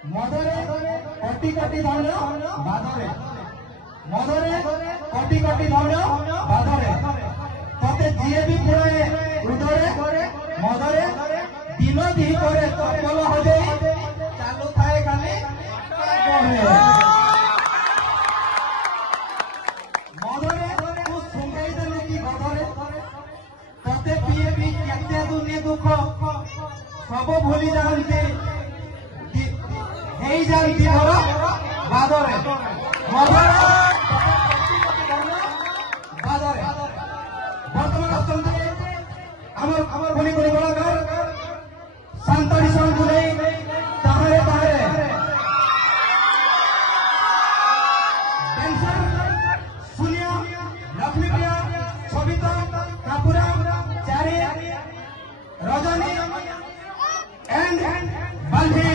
मदरे कोटि कोटि धन बाधरे मदरे कोटि कोटि धन बाधरे तते जिए भी पुराए उदरे मदरे दिन दी करे तपल हो जाई चालू थाए खाली मदरे तू सुंगाई देलु की गधरे तते पिए भी केते दुनिया दुख सब भूली जाउंती এই জানতি ধর বাদরে মদরে বাদরে বর্তমান অত্যন্ত আমার বলি বলি বলাকার সান্তাড়ি সঙ্গ নেই তাহারে তাহারে টেনশন সুনিয়া লক্ষ্মীপ্রিয়া সবিতা কাপুরা চারি রজনী এন্ড বালভি